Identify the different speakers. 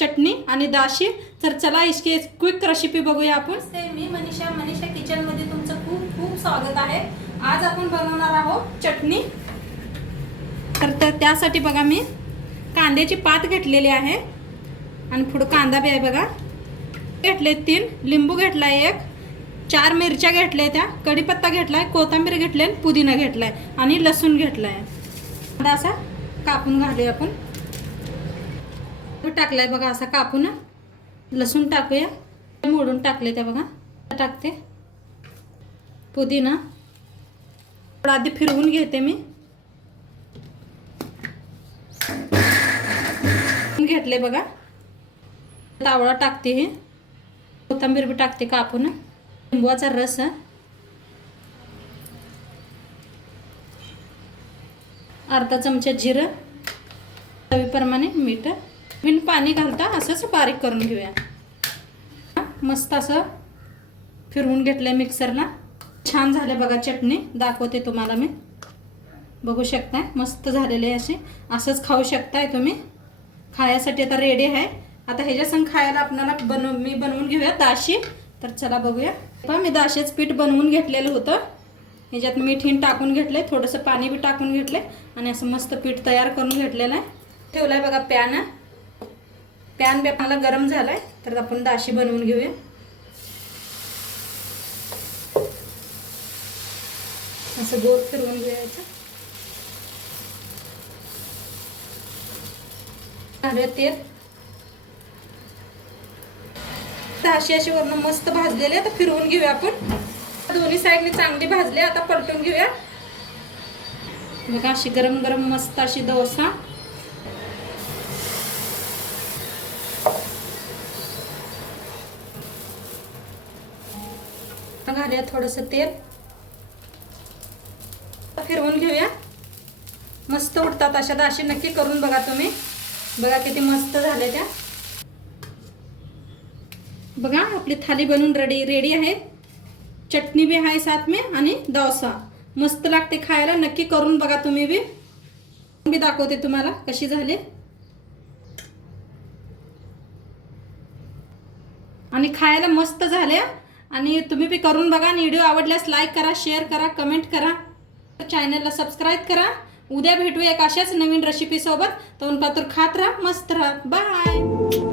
Speaker 1: चटणी आणि दाशी. तर चला इसकी क्विक रेसिपी बघूया आपण.
Speaker 2: नमस्ते मी मनीषा. मनीषा किचनमध्ये तुमचं खूप खूप स्वागत आहे. आज आपण बनवणार आहोत
Speaker 1: चटणी. तर त्यासाठी बघा मी कांद्याची पात घेतलेली आहे. आणि पुढं कांदा बी आहे बघा. घेतले तीन. लिंबू घेतलाय एक. चार मिरच्या घेतल्या त्या. कढीपत्ता घेतलाय. कोथिंबीर घेतली आणि पुदिना घेतलाय. आणि लसूण घेतलाय. कांदा असा कापून घालूया आपण. टाकलाय बघा असा कापून. लसूण टाकूया. मोडून टाकले त्या बघा. टाकते. पुदिना. थोडं आधी फिरवून घेते मी. घेतले बघा. तावळा टाकते हे. कोथिंबीर बी टाकते कापून. लिंबूचा रस. अर्धा चमचा जिरं. चवीप्रमाणे मीठ. बिन पाणी घालता असंच बारीक करून घेऊया. मस्त असं फिरवून घेतलंय मिक्सरला. छान झालं बघा चटणी. दाखवते तुम्हाला मी. बघू शकताय मस्त झालेले आहे असे. असंच खाऊ शकताय तुम्ही. खायासाठी आता रेडी आहे. आता ह्याच्यासंग खायला आपल्याला बनव मी बनवून घेऊया दाशी. तर चला बघूया. आता मी दाशीच पीठ बनवून घेतलेलं होतं. ह्याच्यात मीठ हिन टाकून आहे थोडंसं पाणी बी टाकून घेतलंय. आणि असं मस्त पीठ तयार करून घेतलेलं आहे. ठेवलं आहे बघा पॅन. पॅन बी आपल्याला गरम झालाय तर आपण दाशी बनवून घेऊया. असं गोल फिरवून घ्यायचं घालूया तेल. दाशी अशी वरून मस्त भाजलेले आता फिरवून घेऊया आपण. दोन्ही साईडने चांगली भाजले आता पलटून घेऊया. बघा अशी गरम गरम मस्त अशी डोसा. घालूया थोडस तेल. फिरवून घेऊया. मस्त उठतात अशा दाशी. नक्की करून बघा तुम्ही. बघा किती मस्त झाले त्या. बघा आपली थाली बनवून रेडी रेडी आहे. चटणी बी आहे साथ में आणि डोसा. मस्त लागते खायला. नक्की करून बघा तुम्ही बी. बी दाखवते तुम्हाला कशी झाली. आणि खायला मस्त झाल्या. आणि तुम्ही बी करून बघा आणि व्हिडिओ आवडल्यास लाईक करा शेअर करा कमेंट करा. चॅनलला सबस्क्राईब करा. उद्या भेटू एक अशाच नवीन रेसिपीसोबत तर उनपातूर खात राहा मस्त राहा. बाय